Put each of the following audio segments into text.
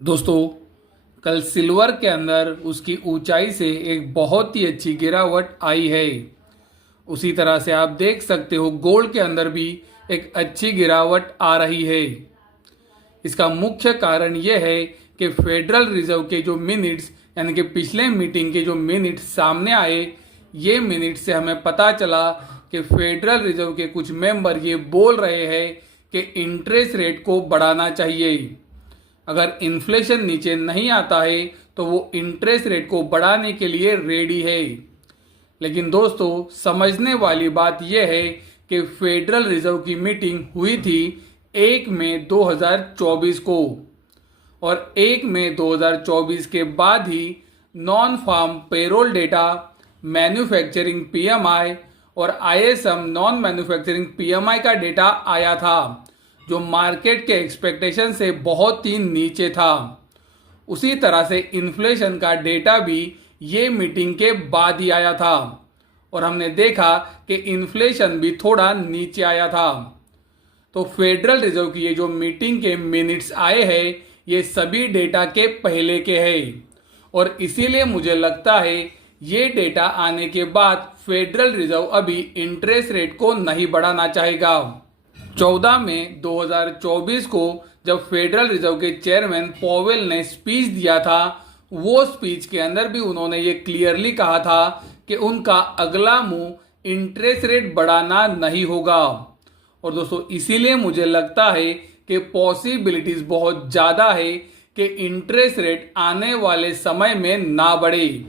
दोस्तों, कल सिल्वर के अंदर उसकी ऊंचाई से एक बहुत ही अच्छी गिरावट आई है। उसी तरह से आप देख सकते हो गोल्ड के अंदर भी एक अच्छी गिरावट आ रही है। इसका मुख्य कारण यह है कि फेडरल रिजर्व के जो मिनट्स यानी कि पिछले मीटिंग के जो मिनट्स सामने आए, ये मिनट से हमें पता चला कि फेडरल रिजर्व के कुछ मेंबर ये बोल रहे हैं कि इंटरेस्ट रेट को बढ़ाना चाहिए। अगर इन्फ्लेशन नीचे नहीं आता है तो वो इंटरेस्ट रेट को बढ़ाने के लिए रेडी है। लेकिन दोस्तों, समझने वाली बात यह है कि फेडरल रिजर्व की मीटिंग हुई थी 1 मई 2024 को, और 1 मई 2024 के बाद ही non farm payroll data, manufacturing PMI और आईएसएम नॉन मैन्युफैक्चरिंग पीएमआई का डेटा आया था, जो मार्केट के एक्सपेक्टेशन से बहुत ही नीचे था। उसी तरह से इन्फ्लेशन का डेटा भी ये मीटिंग के बाद ही आया था, और हमने देखा कि इन्फ्लेशन भी थोड़ा नीचे आया था। तो फेडरल रिजर्व की ये जो मीटिंग के मिनट्स आए हैं, ये सभी डेटा के पहले के हैं, और इसीलिए मुझे लगता है ये डेटा आने के बाद फेडरल रिजर्व अभी इंटरेस्ट रेट को नहीं बढ़ाना चाहेगा। 14 मई 2024 को जब फेडरल रिजर्व के चेयरमैन पॉवेल ने स्पीच दिया था, वो स्पीच के अंदर भी उन्होंने ये क्लियरली कहा था कि उनका अगला मूव इंटरेस्ट रेट बढ़ाना नहीं होगा। और दोस्तों, इसीलिए मुझे लगता है कि पॉसिबिलिटीज बहुत ज़्यादा है कि इंटरेस्ट रेट आने वाले समय में ना बढ़े,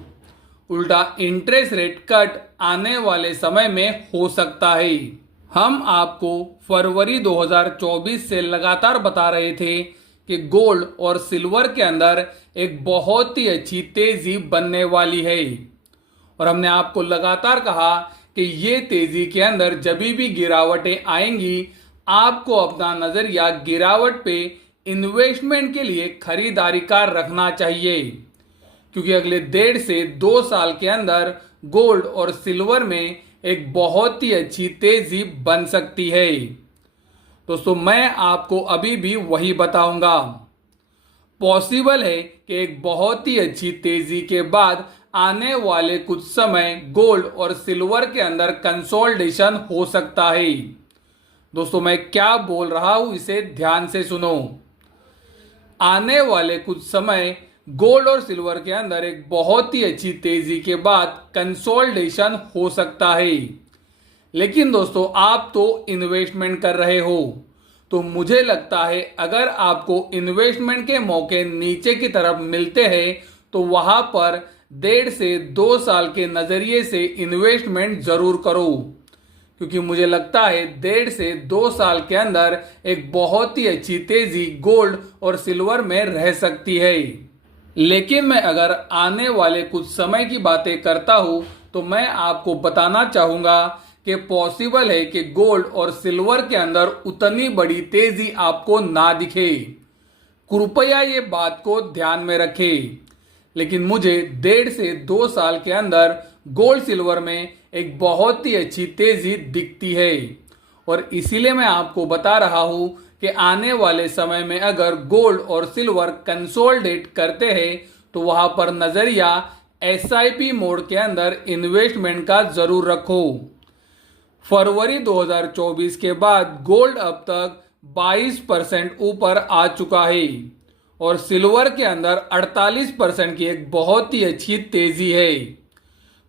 उल्टा इंटरेस्ट रेट कट आने वाले समय में हो सकता है। हम आपको फरवरी 2024 से लगातार बता रहे थे कि गोल्ड और सिल्वर के अंदर एक बहुत ही अच्छी तेजी बनने वाली है, और हमने आपको लगातार कहा कि ये तेजी के अंदर जब भी गिरावटें आएंगी, आपको अपना नजरिया गिरावट पे इन्वेस्टमेंट के लिए खरीदारी का रखना चाहिए, क्योंकि अगले 1.5 से 2 साल के अंदर गोल्ड और सिल्वर में एक बहुत ही अच्छी तेजी बन सकती है। दोस्तों, मैं आपको अभी भी वही बताऊंगा। पॉसिबल है कि एक बहुत ही अच्छी तेजी के बाद आने वाले कुछ समय गोल्ड और सिल्वर के अंदर कंसोलिडेशन हो सकता है। दोस्तों, मैं क्या बोल रहा हूं इसे ध्यान से सुनो। आने वाले कुछ समय गोल्ड और सिल्वर के अंदर एक बहुत ही अच्छी तेजी के बाद कंसोलिडेशन हो सकता है। लेकिन दोस्तों, आप तो इन्वेस्टमेंट कर रहे हो, तो मुझे लगता है अगर आपको इन्वेस्टमेंट के मौके नीचे की तरफ मिलते हैं तो वहां पर 1.5 से 2 साल के नजरिए से इन्वेस्टमेंट जरूर करो, क्योंकि मुझे लगता है 1.5 से 2 साल के अंदर एक बहुत ही अच्छी तेजी गोल्ड और सिल्वर में रह सकती है। लेकिन मैं अगर आने वाले कुछ समय की बातें करता हूं तो मैं आपको बताना चाहूंगा कि पॉसिबल है कि गोल्ड और सिल्वर के अंदर उतनी बड़ी तेजी आपको ना दिखे। कृपया ये बात को ध्यान में रखें। लेकिन मुझे 1.5 से 2 साल के अंदर गोल्ड सिल्वर में एक बहुत ही अच्छी तेजी दिखती है, और इसीलिए मैं आपको बता रहा हूं कि आने वाले समय में अगर गोल्ड और सिल्वर कंसोलिडेट करते हैं तो वहां पर नजरिया एसआईपी मोड के अंदर इन्वेस्टमेंट का जरूर रखो। फरवरी 2024 के बाद गोल्ड अब तक 22% ऊपर आ चुका है, और सिल्वर के अंदर 48% की एक बहुत ही अच्छी तेजी है।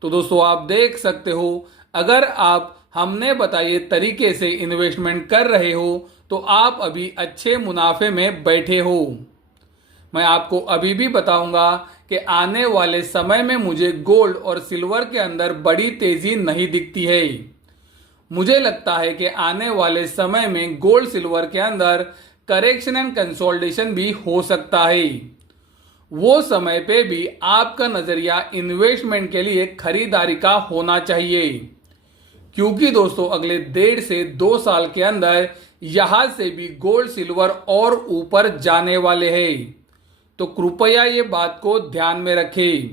तो दोस्तों, आप देख सकते हो, अगर आप हमने बताए तरीके से इन्वेस्टमेंट कर रहे हो तो आप अभी अच्छे मुनाफे में बैठे हो। मैं आपको अभी भी बताऊंगा कि आने वाले समय में मुझे गोल्ड और सिल्वर के अंदर बड़ी तेजी नहीं दिखती है। मुझे लगता है कि आने वाले समय में गोल्ड सिल्वर के अंदर करेक्शन एंड कंसोलिडेशन भी हो सकता है। वो समय पे भी आपका नजरिया इन्वेस्टमेंट के लिए खरीदारी का होना चाहिए, क्योंकि दोस्तों अगले 1.5 से 2 साल के अंदर यहां से भी गोल्ड सिल्वर और ऊपर जाने वाले हैं। तो कृपया ये बात को ध्यान में रखें।